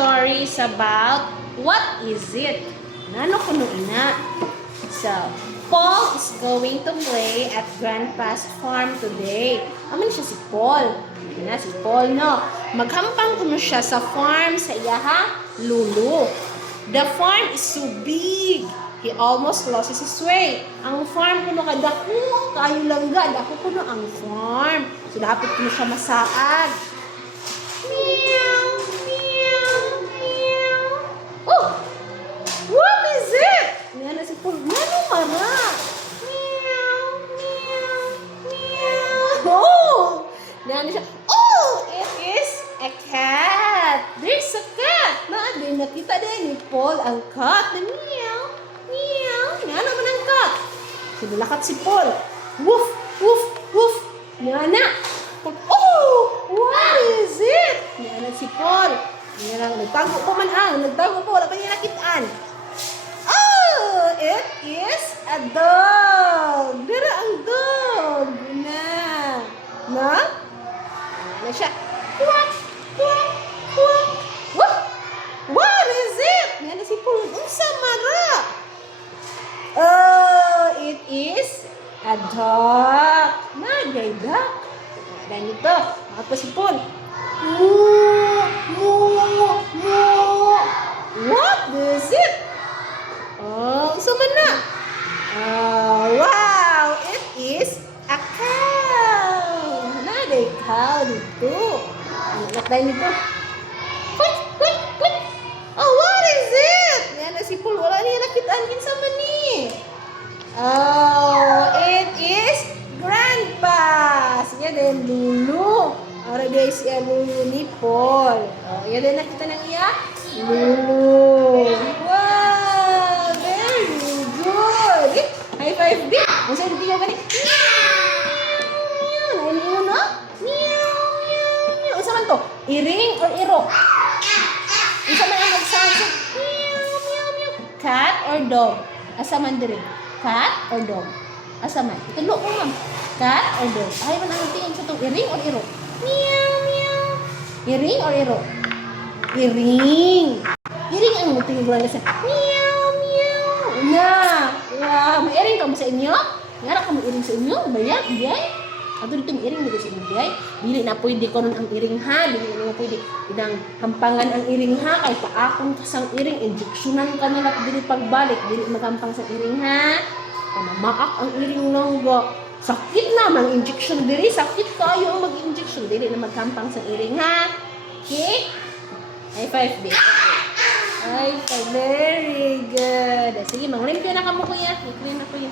story is about what is it? Nano kuno ina. So, Paul is going to play at Grandpa's farm today. Aman siya si Paul. Yan na si Paul, no? Maghampang kuno siya sa farm sa iyaha lulu. The farm is so big. He almost lost his way. Ang farm kuno kadako, kayo langga, dako kuno ang farm. So dapat kuno siya masaag. Meow, meow, meow. Oh! What is it? Yan na si Paul. Ano mara? Meow, meow, meow. Oh! Yan na siya. Oh! It is a cat. There's a cat. Nakita din ni Paul ang cat. Meow, meow. Yan naman ang cat. Sinulakat si Paul. Woof, woof, woof. Yan na. Oh! What is it? Yan na si Paul. Yan lang. Nagtago po man ang. Nagtago po. Wala pa niya nakitaan. Oh! It is a dog. Dira ang dog. Na. Na? Na siya. Quack, quack, quack. What? What is it? Yan na si Paul. Unsa mara? Oh, it is a dog. Nagay duck. Dan ito. Ako si Paul. Moo, moo, moo. What is it? Oh, unsa man na? Oh, wow. It is a cow. Nagay cow dito. Anak tayo nito. Quick, quick, quick. Oh, what is it? Yan na si Paul. Wala niya nakitaan kinsa man ni. Oh, it is Grandpa. Siya din Lulu. Ara day siya Lulu ni Paul. Oh, yan din nakita ng iya. Lulu. Wow, very good. High five din. Ang sa'yo hindi ka gani. Meow. Meow. No? Meow, meow, meow. Unsa man to? Iring or iro? Unsa man ang mag-sound? Meow, meow, meow. Cat or dog? Asa man diri? Cat or dog? Asa man? Itulo ko ma'am. Cat or dog? Ay man ang tingin sa itong iring or iro? Meow, meow. Iring or iro? Iring. Iring ang tingin ko lang sa meow, meow. Na. Wow. May iring ka mo sa inyo? Ngara ka mo iring sa inyo? Bayan? Biyay? Ato dito may iring dito sa inyo, biyay? Dili na pwede ko nun ang iring ha. Dili na pwede inang hampangan ang iring ha. Kay paakong kasang iring. Injeksyonan ka na dili pagbalik. Dili magampang sa iring ha. Maak ang iring nangga. Sakit na mang injection diri. Sakit kayo ang mag-injection. Dili na magkampang sa iring ha. Okay? High five din. High five. Very good. Sige, manglimpyo na ka mo kuya. I-clean na kuya.